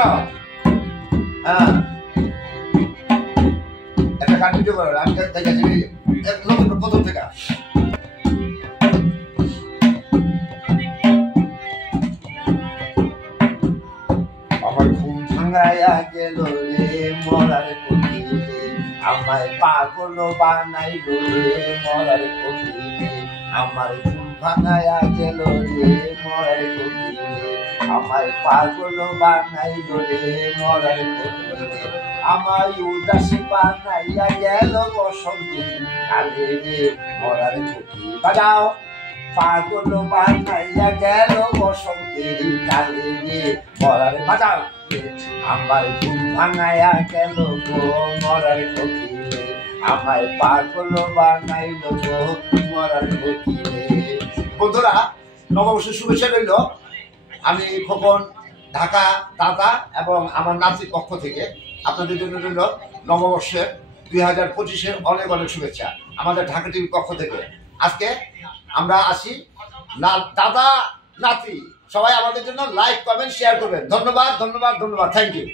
করো। হ্যাঁ একটা কন্টিনিউ করো, আমি দেখেছি নতুন প্রথম থেকে। আমার ঘুম ভাঙাইয়া গেল রে মরার কোকিলে, আমায় পাগল বানাইল রে মরার কোকিলে। আমার ঘুম ভাঙাইয়া গেল রে মরার কোকিলে, আমায় পাগল বানাইল রে মরার কোকিলে। আমায় উদাসী বানাইয়া গেল বসন্তে কালে রে মরার কোকিল। বাজাও। পাগল বানাইয়া গেল বসন্তের কালে রে মরার বাজাও। আমার ঘুম ভাঙাইয়া গেল গো মরার কোকিলে, আমায় পাগল বানাইল গো মরার কোকিলে। বন্ধুরা নববর্ষের শুভেচ্ছা রইল। আমি খোকন ঢাকা দাদা এবং আমার নাতির পক্ষ থেকে আপনাদের জন্য রইল নববর্ষের 2025-এর অনেক অনেক শুভেচ্ছা আমাদের ঢাকা টিভির পক্ষ থেকে। আজকে আমরা আসি দাদা নাতি, সবাই আমাদের জন্য লাইক কমেন্ট শেয়ার করবেন। ধন্যবাদ ধন্যবাদ ধন্যবাদ, থ্যাংক ইউ।